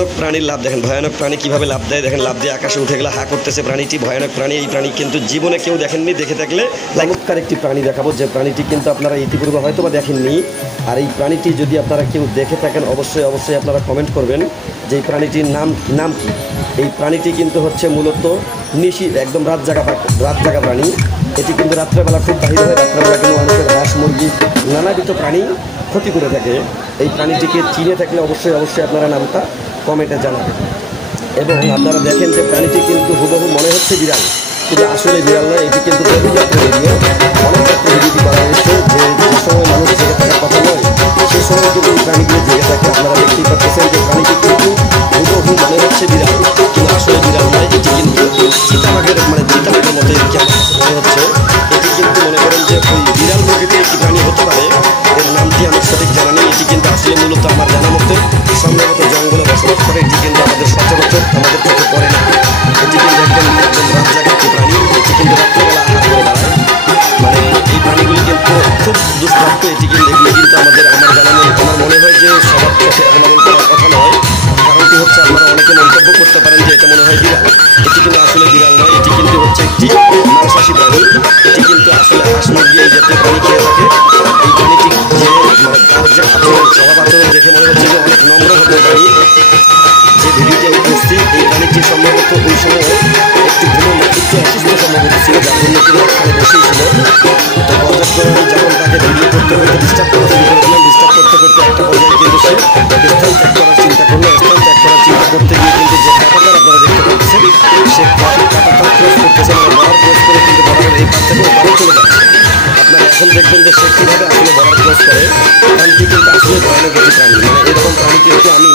ভয়ানক প্রাণীর লাভ দেখেন, ভয়ানক প্রাণী কীভাবে লাভ দেয় দেখেন, লাভ দিয়ে আকাশে উঠে গেলে হা করতেছে প্রাণীটি, ভয়ানক প্রাণী। এই প্রাণী কিন্তু জীবনে কেউ দেখেননি, দেখে থাকলে চমৎকার একটি প্রাণী দেখাবো, যে প্রাণীটি কিন্তু আপনারা ইতিপূর্বে হয়তো বা দেখেননি। আর এই প্রাণীটি যদি আপনারা কেউ দেখে থাকেন অবশ্যই অবশ্যই আপনারা কমেন্ট করবেন যে এই প্রাণীটির নাম কি। এই প্রাণীটি কিন্তু হচ্ছে মূলত একদম রাত জাগা প্রাণী। এটি কিন্তু রাত্রেবেলা খুব বাহির হয়, রাত্রেবেলা কিন্তু মানুষের হাঁস মুরগি নানাবিধ প্রাণী ক্ষতি করে থাকে। এই প্রাণীটিকে চিনে থাকলে অবশ্যই অবশ্যই আপনারা নামটা কমেন্টে জানাবেন। এবং আপনারা দেখেন যে প্রাণীটি কিন্তু হুবহু মনে হচ্ছে বিড়াল, কিন্তু আসলে বিড়াল নয়, এটি কিন্তু গভীর রাত্রে ভিডিও। অনেক রাত্রে ভিডিওটি করা হয়েছে, যে সময় মানুষ জেগে থাকার কথা নয় সে সময় কিন্তু এই প্রাণীগুলো জেগে থাকে। আপনারা দেখতেই পাচ্ছেন যে প্রাণীটি কিন্তু হুবহু মনে হচ্ছে বিড়াল, কিন্তু আসলে বিড়াল নয়, এটি কিন্তু চিতাবাঘের মতো এটি আমার কাছে মনে হচ্ছে। এটি কিন্তু মনে করেন যে ওই বিড়াল প্রকৃতির একটি প্রাণী হতে পারে, এর নামটি আমার সঠিক জানা নেই। এটি কিন্তু আসলে মূলত আমার জানা মতো সম্ভবত জঙ্গলে বসবাস করে, এটি কিন্তু আমাদের সচরাচর আমাদের চোখে পড়ে না। এটি কিন্তু একদম রাত জাগা একটি প্রাণী, এটি কিন্তু রাত্রেবেলা আহার করে বেড়ায়। মানে এই প্রাণীগুলি কিন্তু খুব দুষ্প্রাপ্য, এটি কিন্তু এগুলি কিন্তু আমার জানা নেই। আমার মনে হয় যে সবার চোখে অ্যাভেলেবল করার কথা নয়। কারণটি হচ্ছে আপনারা অনেকে মন্তব্য করতে পারেন যে এটা মনে হয় বিড়াল, এটি কিন্তু আসলে বিড়াল নয়, এটি কিন্তু হচ্ছে একটি মাংসাশী প্রাণী। এটি কিন্তু আসলে হাঁস মুরগি এই জাতীয় প্রাণী খেয়ে থাকে। এই প্রাণীটি যে তার যে স্বভাব আচরণ দেখে মনে হচ্ছে যে অনেক নম্র হতে প্রাণী। যে ভিডিওটি আমি করছি এই প্রাণীটি সম্ভবত ওই সময় একটু অসুস্থ সম্ভবত ছিল, যার জন্য কিন্তু ওখানে বসেই ছিল। তো পর্যায়ক্রমে যখন তাকে ভিডিও করতে করতে ডিস্টার্ব করা শুরু করেছিলাম, ডিস্টার্ব করতে করতে একটা পর্যায়ে কিন্তু সে স্থান ত্যাগ করার চিন্তা করলো। স্থান ত্যাগ করার চিন্তা করতে গিয়ে কিন্তু যে কাঁটাতার আপনারা দেখতে পাচ্ছেন, সে কাঁটাতার ক্রস করতেছে, মানে বর্ডার ক্রস করে কিন্তু বর্ডারের এই পাশ থেকে ওপারে চলে যাচ্ছে। আপনারা এখন দেখবেন যে সে কীভাবে আসলে বর্ডার ক্রস করে। প্রাণীটি কিন্তু আসলে ভয়ানক একটি প্রাণী, মানে এরকম প্রাণী কিন্তু আমি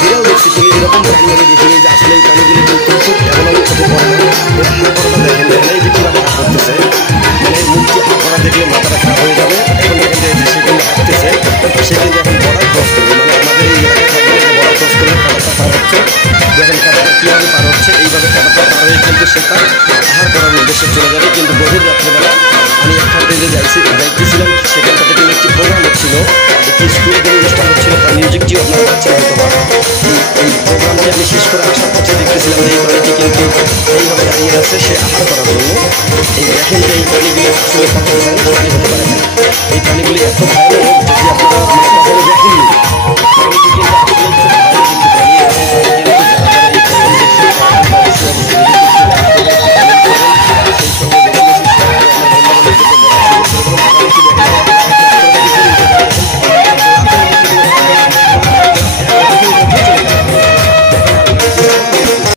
বিড়াল দেখছি, কিন্তু এরকম প্রাণী আমি দেখিনি যে আসলে এই প্রাণীগুলি কিন্তু খুব অ্যাভেলেবল চোখে পড়ে না। এর হাঁটাটা দেখেন, এই যে কীভাবে হাঁট করতেছে, মানে মুখটি হাঁট করা দেখলে মাথাটা খারাপ হয়ে যাবে। এখন দেখেন যে সে কিন্তু হাঁটতেছে, সে কিন্তু এখন বর্ডার ক্রস করবে, মানে আমাদের এই এলাকায় থাকবে যে বর্ডার ক্রস করে কাঁটাটা পার হচ্ছে। দেখেন কাঁটাটা কীভাবে পার হচ্ছে, এইভাবে কাঁটাটা পার হয়ে কিন্তু সে তার আহার করার উদ্দেশ্যে চলে যাবে। কিন্তু গভীর রাত্রেবেলা আমি একখান থেকে যাইতেছিলাম, সেখানটাতে কিন্তু একটি প্রোগ্রাম হচ্ছিল, একটি স্কুলে কোনো অনুষ্ঠান হচ্ছিল, তার মিউজিকটিও আপনারা পাচ্ছেন হয়তো বা। এই প্রোগ্রামটি আমি শেষ করে আসার পথে দেখতেছিলাম যে এই প্রাণীটি কিন্তু এইভাবে দাঁড়িয়ে আছে সে আহার করার জন্য। এই দেখেন যে এই প্রাণীগুলি আসলে কত ভয়ানক প্রাণী হতে পারে। এই প্রাণীগুলি এত ভয়ানক